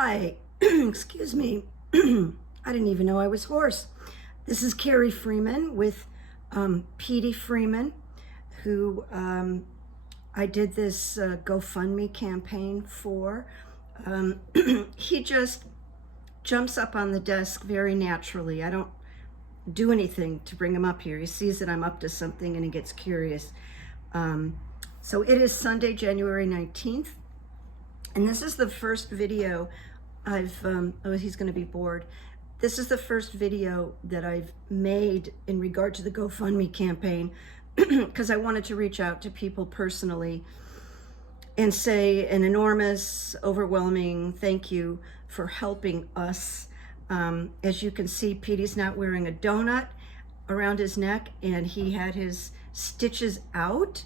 Hi, excuse me. I didn't even know I was hoarse. This is Carrie Freeman with Petey Freeman, who I did this GoFundMe campaign for. He just jumps up on the desk very naturally. I don't do anything to bring him up here. He sees that I'm up to something and he gets curious. So it is Sunday, January 19th. And this is the first video I've, oh, he's going to be bored. This is the first video that I've made in regard to the GoFundMe campaign because I wanted to reach out to people personally and say an enormous, overwhelming thank you for helping us. As you can see, Petey's not wearing a donut around his neck and he had his stitches out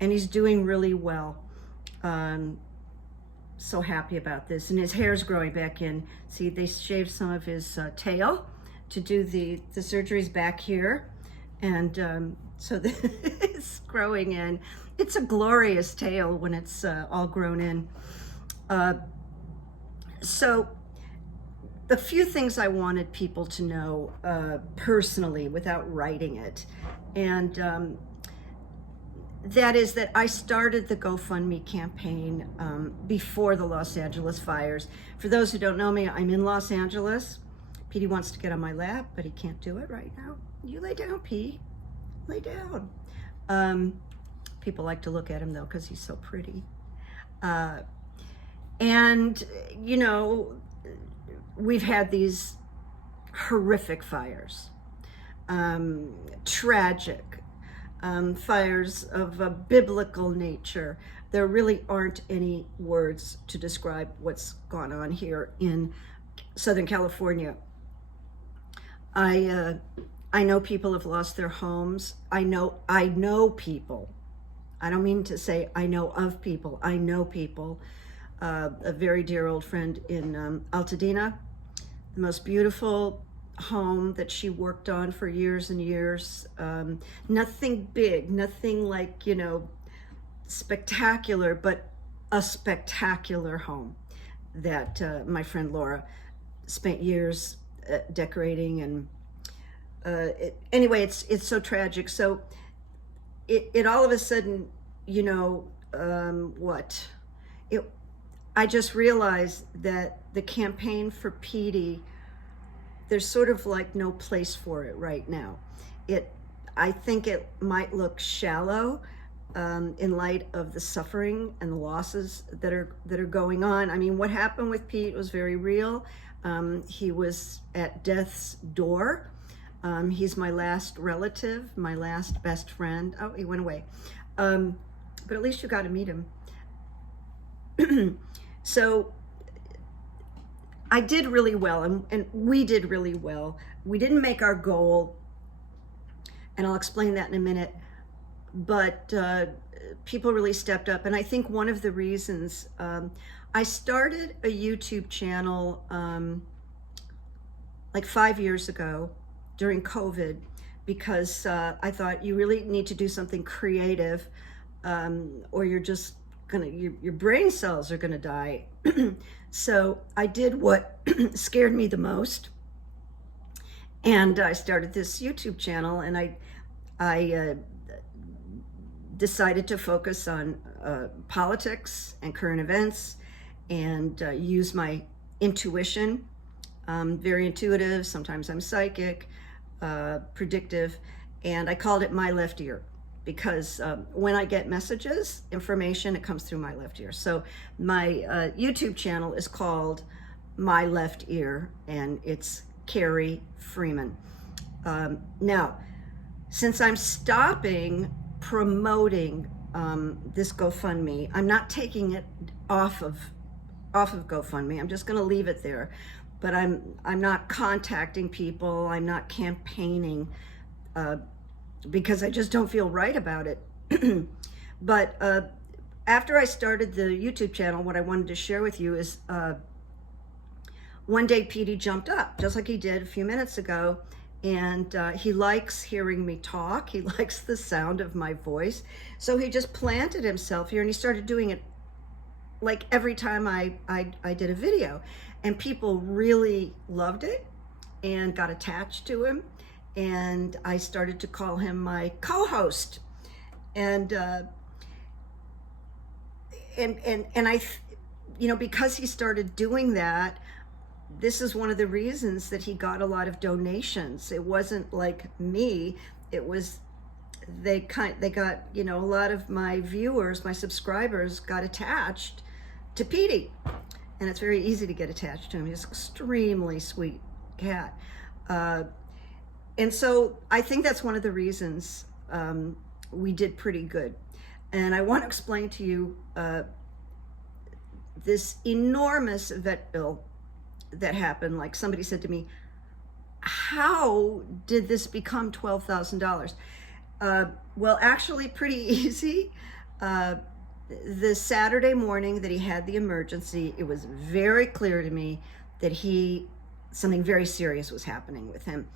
and he's doing really well. So happy about this, and his hair's growing back in. See, they shaved some of his tail to do the surgeries back here, and so it's growing in. It's a glorious tail when it's all grown in. So the few things I wanted people to know personally without writing it, and that is that I started the GoFundMe campaign before the Los Angeles fires. For those who don't know me, I'm in Los Angeles. Petey wants to get on my lap, but he can't do it right now. You lay down, Petey. Lay down. People like to look at him, though, because he's so pretty. And, you know, we've had these horrific fires, tragic, fires of a biblical nature. There really aren't any words to describe what's gone on here in Southern California. I know people have lost their homes. I know people. I don't mean to say I know of people. I know people. A very dear old friend in Altadena, the most beautiful home that she worked on for years and years. Nothing big, nothing like, you know, spectacular, but a spectacular home that my friend Laura spent years decorating. And anyway, it's so tragic. So it all of a sudden, you know, I just realized that the campaign for Petey, there's sort of like no place for it right now. I think it might look shallow in light of the suffering and the losses that are going on. I mean, what happened with Pete was very real. He was at death's door. He's my last relative, my last best friend. Oh, he went away. But at least you got to meet him. So I did really well, and we did really well. We didn't make our goal, and I'll explain that in a minute, but people really stepped up. And I think one of the reasons, I started a YouTube channel like 5 years ago during COVID, because I thought you really need to do something creative, or you're just your brain cells are gonna die. So I did what scared me the most, and I started this YouTube channel, and I decided to focus on politics and current events, and use my intuition. Very intuitive, sometimes I'm psychic, predictive, and I called it My Left Ear, because when I get messages, information, it comes through my left ear. So my YouTube channel is called My Left Ear, and it's Carrie Freeman. Now, since I'm stopping promoting this GoFundMe, I'm not taking it off of GoFundMe. I'm just going to leave it there. But I'm not contacting people. I'm not campaigning. Because I just don't feel right about it. But after I started the YouTube channel, what I wanted to share with you is one day Petey jumped up, just like he did a few minutes ago, and he likes hearing me talk. He likes the sound of my voice. So he just planted himself here, and he started doing it like every time I did a video, and people really loved it and got attached to him, and I started to call him my co-host, and I, you know, because he started doing that, this is one of the reasons that he got a lot of donations. It wasn't like me, it was they got, you know, a lot of my viewers, my subscribers got attached to Petey, and it's very easy to get attached to him. He's an extremely sweet cat, and so I think that's one of the reasons we did pretty good. And I want to explain to you this enormous vet bill that happened. Like, somebody said to me, how did this become $12,000? Well, actually pretty easy. The Saturday morning that he had the emergency, it was very clear to me that something very serious was happening with him.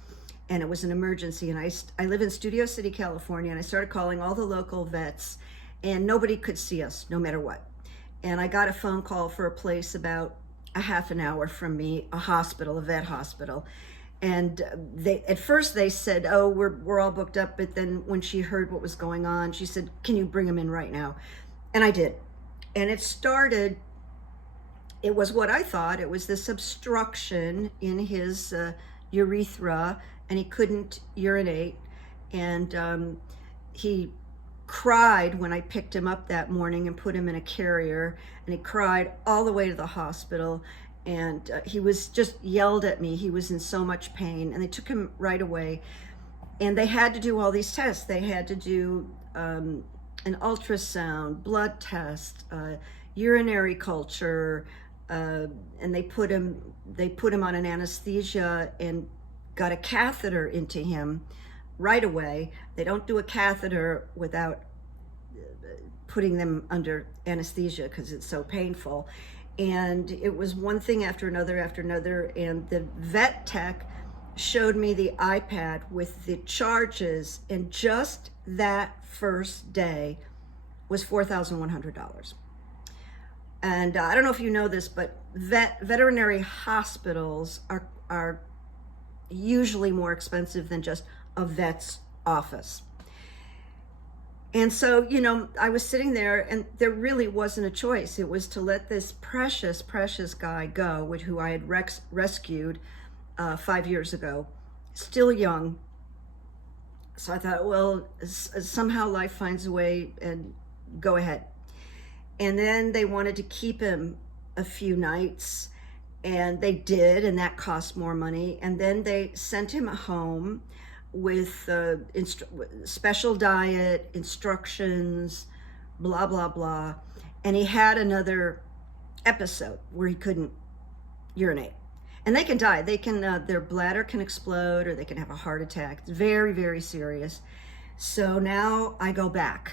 And it was an emergency. And I live in Studio City, California, and I started calling all the local vets, and nobody could see us no matter what. And I got a phone call for a place about a half an hour from me, a hospital, a vet hospital. And at first they said, oh, we're all booked up. But then when she heard what was going on, she said, can you bring him in right now? And I did. And it was what I thought. It was this obstruction in his urethra, and he couldn't urinate. And he cried when I picked him up that morning and put him in a carrier, and he cried all the way to the hospital, and he was just yelled at me. He was in so much pain, and they took him right away, and they had to do all these tests. They had to do an ultrasound, blood test, urinary culture, and they put him on an anesthesia and got a catheter into him right away. They don't do a catheter without putting them under anesthesia because it's so painful. And it was one thing after another, and the vet tech showed me the iPad with the charges, and just that first day was $4,100. And I don't know if you know this, but veterinary hospitals are usually more expensive than just a vet's office. And so, you know, I was sitting there, and there really wasn't a choice. It was to let this precious, precious guy go, who I had rescued 5 years ago, still young. So I thought, well, somehow life finds a way, and go ahead. And then they wanted to keep him a few nights, and they did, and that cost more money. And then they sent him home with special diet, instructions, blah, blah, blah. And he had another episode where he couldn't urinate. And they can die. They can, their bladder can explode, or they can have a heart attack. It's very, very serious. So now I go back,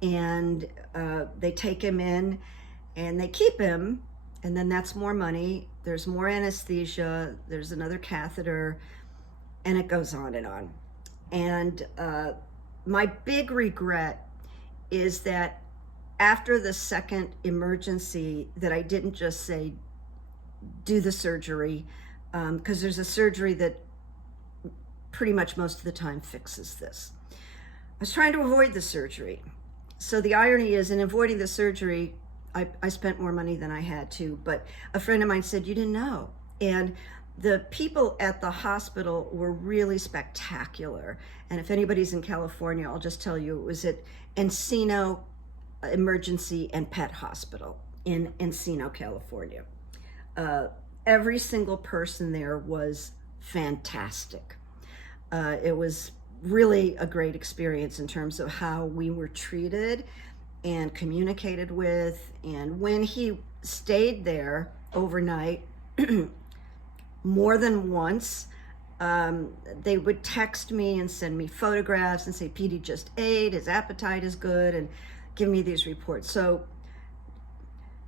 and they take him in, and they keep him, and then that's more money. There's more anesthesia, there's another catheter, and it goes on and on. And my big regret is that after the second emergency, that I didn't just say, do the surgery, because there's a surgery that pretty much most of the time fixes this. I was trying to avoid the surgery. So the irony is, in avoiding the surgery, I spent more money than I had to, but a friend of mine said, you didn't know. And the people at the hospital were really spectacular. And if anybody's in California, I'll just tell you, it was at Encino Emergency and Pet Hospital in Encino, California. Every single person there was fantastic. It was really a great experience in terms of how we were treated and communicated with. And when he stayed there overnight, more than once, they would text me and send me photographs and say, Petey just ate, his appetite is good, and give me these reports. So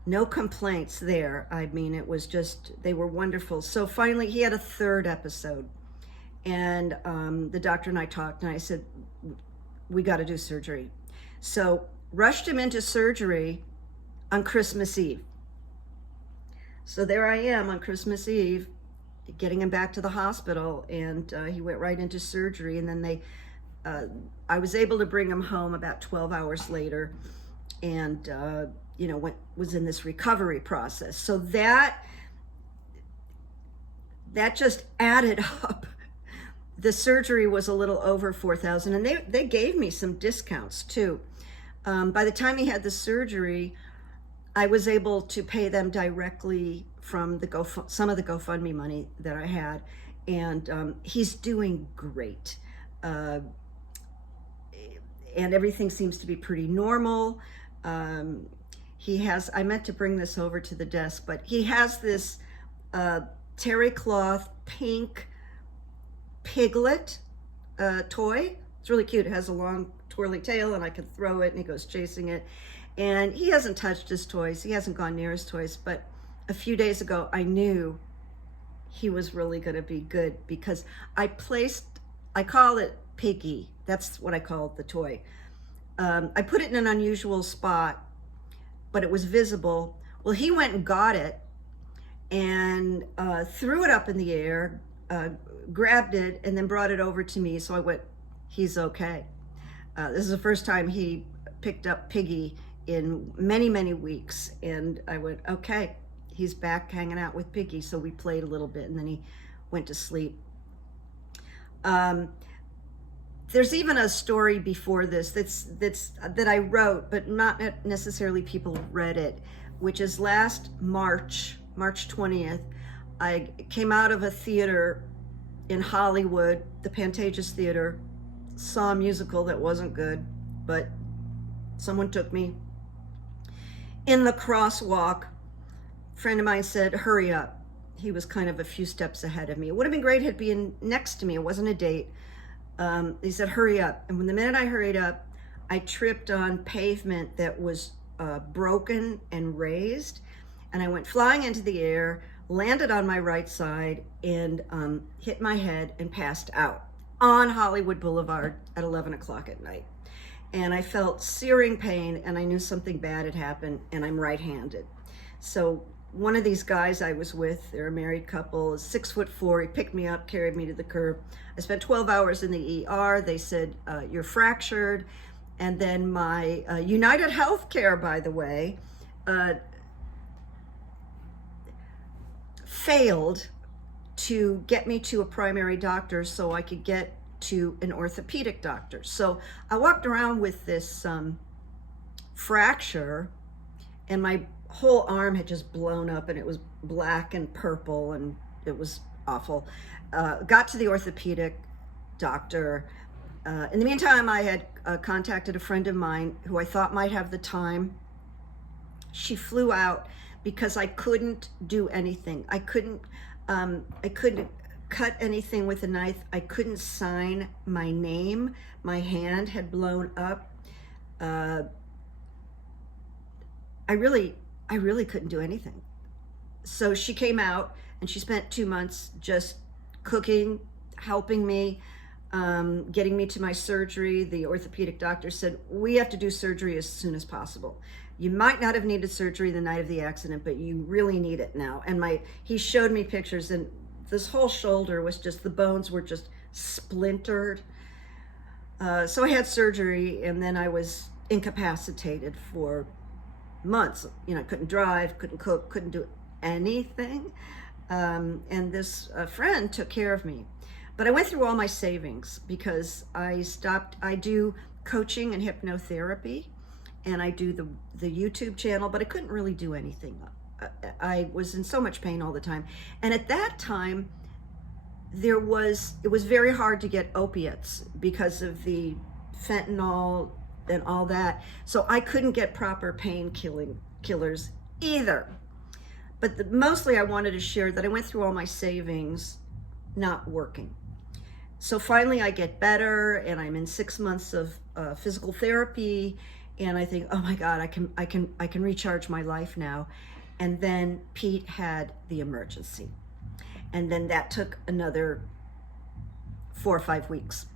no complaints there. I mean, it was just, they were wonderful. So finally he had a third episode, and the doctor and I talked, and I said, we got to do surgery. So rushed him into surgery on Christmas Eve. So there I am on Christmas Eve, getting him back to the hospital, and he went right into surgery, and then I was able to bring him home about 12 hours later, and was in this recovery process. So that just added up. The surgery was a little over $4,000, and they gave me some discounts too. By the time he had the surgery, I was able to pay them directly from some of the GoFundMe money that I had, and he's doing great. And everything seems to be pretty normal. I meant to bring this over to the desk, but he has this terry cloth pink piglet toy. It's really cute. It has a long twirly tail, and I can throw it and he goes chasing it. And he hasn't touched his toys. He hasn't gone near his toys. But a few days ago, I knew he was really going to be good, because I call it Piggy. That's what I call the toy. I put it in an unusual spot, but it was visible. Well, he went and got it and threw it up in the air, grabbed it, and then brought it over to me. So I went, he's okay. This is the first time he picked up Piggy in many, many weeks. And I went, okay, he's back hanging out with Piggy. So we played a little bit, and then he went to sleep. There's even a story before this that I wrote, but not necessarily people read it, which is last March 20th. I came out of a theater in Hollywood, the Pantages Theater, saw a musical that wasn't good, but someone took me. In the crosswalk, a friend of mine said, hurry up. He was kind of a few steps ahead of me. It would have been great had he been next to me. It wasn't a date. He said, hurry up. And when the minute I hurried up, I tripped on pavement that was broken and raised. And I went flying into the air, landed on my right side, and hit my head and passed out on Hollywood Boulevard at 11 o'clock at night. And I felt searing pain, and I knew something bad had happened, and I'm right-handed. So one of these guys I was with, they're a married couple, is 6'4". He picked me up, carried me to the curb. I spent 12 hours in the ER. They said, you're fractured. And then my United Healthcare, by the way, failed to get me to a primary doctor so I could get to an orthopedic doctor. So I walked around with this fracture, and my whole arm had just blown up, and it was black and purple, and it was awful. Got to the orthopedic doctor. In the meantime, I had contacted a friend of mine who I thought might have the time. She flew out because I couldn't do anything. I couldn't cut anything with a knife. I couldn't sign my name. My hand had blown up. I really couldn't do anything. So she came out, and she spent 2 months just cooking, helping me, getting me to my surgery. The orthopedic doctor said, we have to do surgery as soon as possible. You might not have needed surgery the night of the accident, but you really need it now. And he showed me pictures, and this whole shoulder was just, the bones were just splintered. So I had surgery, and then I was incapacitated for months. I couldn't drive, couldn't cook, couldn't do anything. And this friend took care of me. But I went through all my savings because I do coaching and hypnotherapy, and I do the YouTube channel, but I couldn't really do anything. I was in so much pain all the time. And at that time, it was very hard to get opiates because of the fentanyl and all that. So I couldn't get proper pain killers either. But mostly I wanted to share that I went through all my savings not working. So finally I get better, and I'm in 6 months of physical therapy, and I think, oh my God, I can recharge my life now. And then Pete had the emergency. And then that took another 4 or 5 weeks.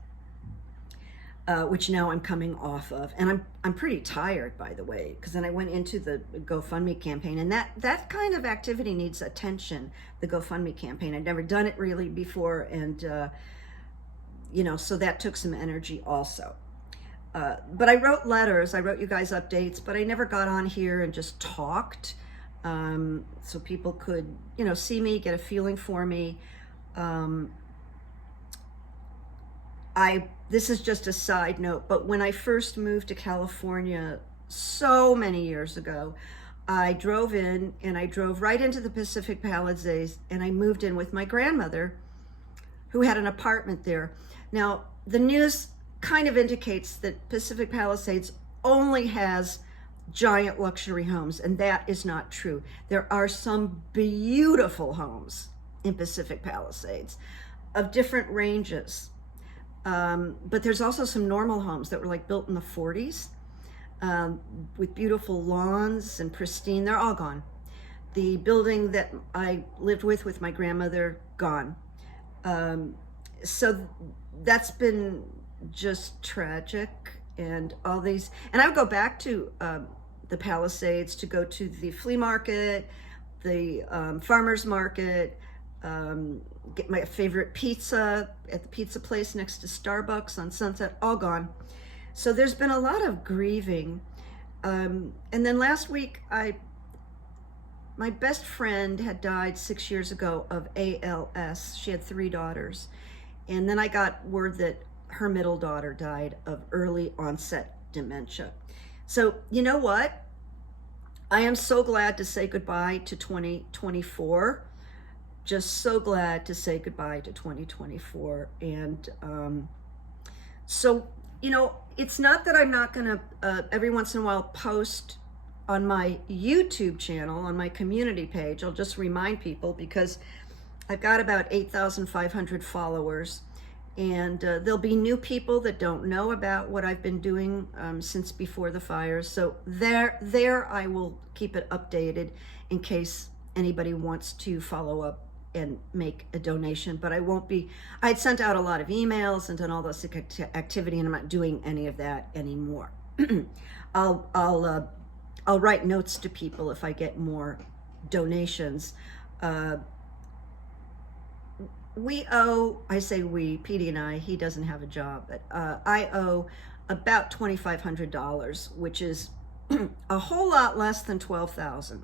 which now I'm coming off of. And I'm pretty tired, by the way, because then I went into the GoFundMe campaign, and that kind of activity needs attention, the GoFundMe campaign. I'd never done it really before, and you know, so that took some energy also. But I wrote letters, I wrote you guys updates, but I never got on here and just talked, so people could, you know, see me, get a feeling for me. This is just a side note, but when I first moved to California so many years ago, I drove in and I drove right into the Pacific Palisades, and I moved in with my grandmother who had an apartment there. Now, the news kind of indicates that Pacific Palisades only has giant luxury homes, and that is not true. There are some beautiful homes in Pacific Palisades of different ranges. But there's also some normal homes that were like built in the 40s with beautiful lawns and pristine. They're all gone. The building that I lived with my grandmother, gone. So that's been just tragic. And all these, and I would go back to the Palisades to go to the flea market, the farmer's market, get my favorite pizza at the pizza place next to Starbucks on Sunset, all gone. So there's been a lot of grieving. And then last week, my best friend had died 6 years ago of ALS. She had 3 daughters. And then I got word that her middle daughter died of early onset dementia. So you know what? I am so glad to say goodbye to 2024. Just so glad to say goodbye to 2024. And so, you know, it's not that I'm not gonna every once in a while post on my YouTube channel, on my community page. I'll just remind people, because I've got about 8,500 followers, and there'll be new people that don't know about what I've been doing since before the fires. So there I will keep it updated in case anybody wants to follow up and make a donation. But I won't be, I'd sent out a lot of emails and done all this activity, and I'm not doing any of that anymore. I'll write notes to people if I get more donations. We owe, I say we, Petey and I, he doesn't have a job, but I owe about $2,500, which is a whole lot less than $12,000.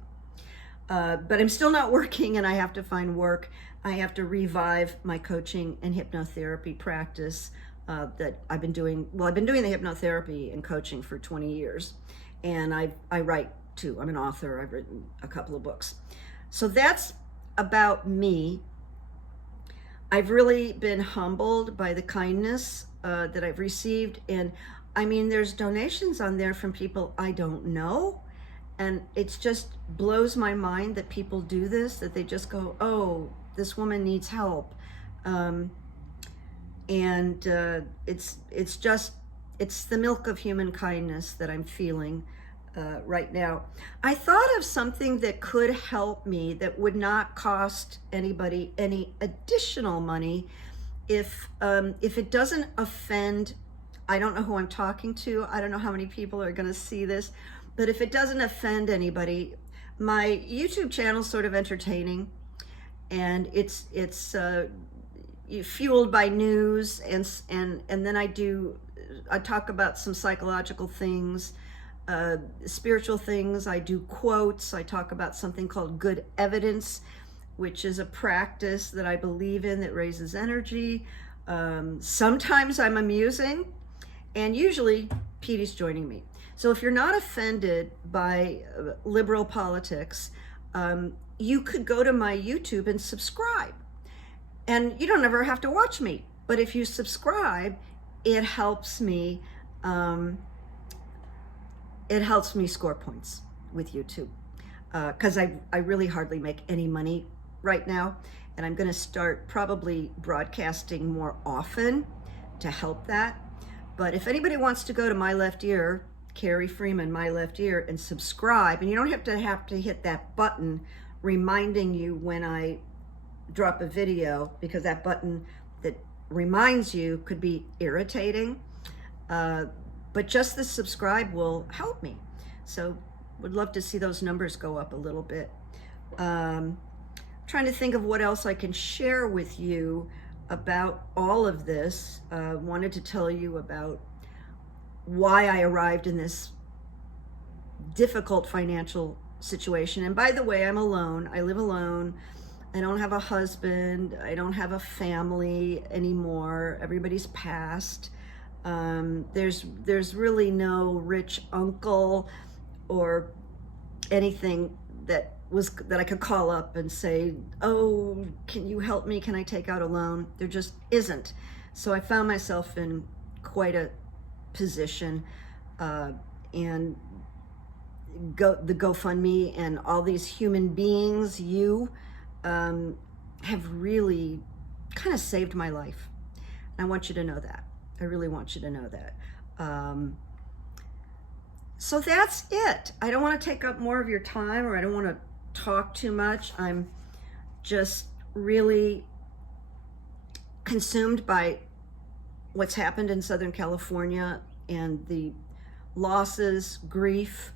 But I'm still not working, and I have to find work. I have to revive my coaching and hypnotherapy practice that I've been doing. Well, I've been doing the hypnotherapy and coaching for 20 years, and I write too. I'm an author. I've written a couple of books. So that's about me. I've really been humbled by the kindness that I've received. And I mean, there's donations on there from people I don't know. And it just blows my mind that people do this, that they just go, oh, this woman needs help. It's the milk of human kindness that I'm feeling right now. I thought of something that could help me, that would not cost anybody any additional money, if it doesn't offend. I don't know who I'm talking to. I don't know how many people are going to see this, but if it doesn't offend anybody, my YouTube channel is sort of entertaining, and it's fueled by news, and then I talk about some psychological things, spiritual things. I do quotes. I talk about something called good evidence, which is a practice that I believe in that raises energy. Sometimes I'm amusing, and usually Petey's joining me. So if you're not offended by liberal politics, you could go to my YouTube and subscribe. And you don't ever have to watch me, but if you subscribe, it helps me. It helps me score points with YouTube, because I really hardly make any money right now, and I'm going to start probably broadcasting more often to help that. But if anybody wants to go to MyLeftEar, Carrie Freeman, MyLeftEar, and subscribe, and you don't have to hit that button reminding you when I drop a video, because that button that reminds you could be irritating. But just the subscribe will help me. So would love to see those numbers go up a little bit. Trying to think of what else I can share with you about all of this. Wanted to tell you about why I arrived in this difficult financial situation. And by the way, I'm alone. I live alone. I don't have a husband. I don't have a family anymore. Everybody's passed. There's really no rich uncle or anything that I could call up and say, oh, can you help me? Can I take out a loan? There just isn't. So I found myself in quite a position, and the GoFundMe and all these human beings, have really kind of saved my life. And I want you to know that. I really want you to know that. So that's it. I don't want to take up more of your time, or I don't want to talk too much. I'm just really consumed by what's happened in Southern California and the losses, grief,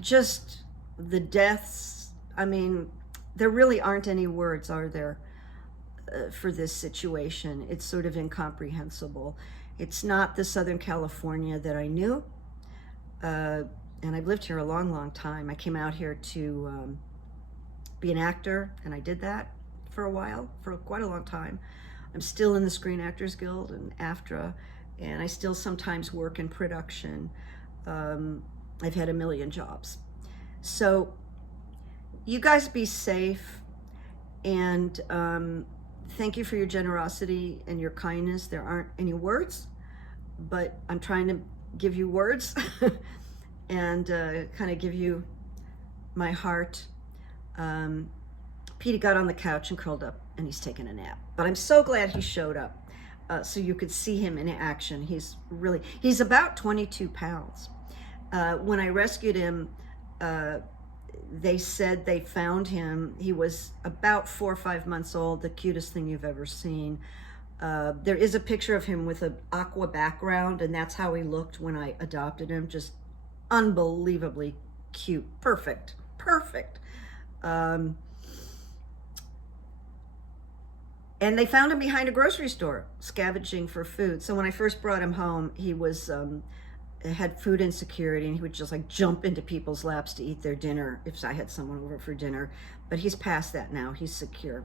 just the deaths. I mean, there really aren't any words, are there, for this situation? It's sort of incomprehensible. It's not the Southern California that I knew, and I've lived here a long, long time. I came out here to be an actor, and I did that for a while, for quite a long time. I'm still in the Screen Actors Guild and AFTRA, and I still sometimes work in production. I've had a million jobs. So you guys be safe, and thank you for your generosity and your kindness. There aren't any words, but I'm trying to give you words and kind of give you my heart. Petey got on the couch and curled up, and he's taking a nap. But I'm so glad he showed up, so you could see him in action. He's about 22 pounds. When I rescued him, they said they found him. He was about 4 or 5 months old, the cutest thing you've ever seen. There is a picture of him with an aqua background, and that's how he looked when I adopted him. Just unbelievably cute. Perfect. Perfect. And they found him behind a grocery store, scavenging for food. So when I first brought him home, he was had food insecurity, and he would just like jump into people's laps to eat their dinner if I had someone over for dinner. But he's past that now. He's secure.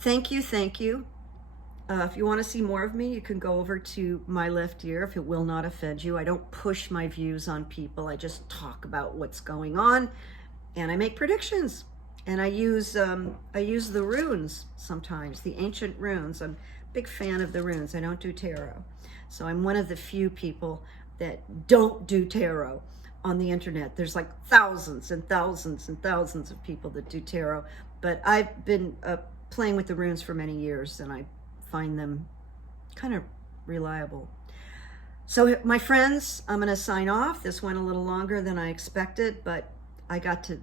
Thank you, thank you. If you want to see more of me, you can go over to MyLeftEar if it will not offend you. I don't push my views on people. I just talk about what's going on, and I make predictions. And I use the runes sometimes, the ancient runes. I'm a big fan of the runes. I don't do tarot. So I'm one of the few people that don't do tarot on the internet. There's like thousands and thousands and thousands of people that do tarot. But I've been playing with the runes for many years, and I find them kind of reliable. So my friends, I'm going to sign off. This went a little longer than I expected, but I got to,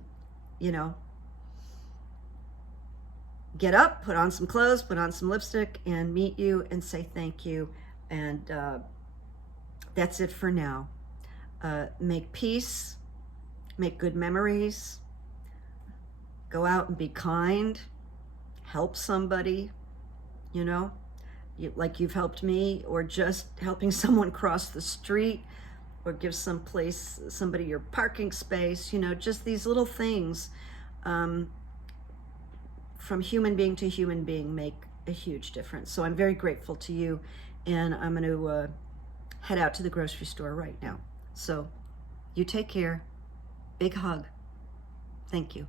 get up, put on some clothes, put on some lipstick, and meet you and say thank you. And that's it for now. Make peace, make good memories, go out and be kind, help somebody, like you've helped me, or just helping someone cross the street, or give somebody your parking space, just these little things from human being to human being make a huge difference. So I'm very grateful to you, and I'm going to head out to the grocery store right now. So you take care. Big hug. Thank you.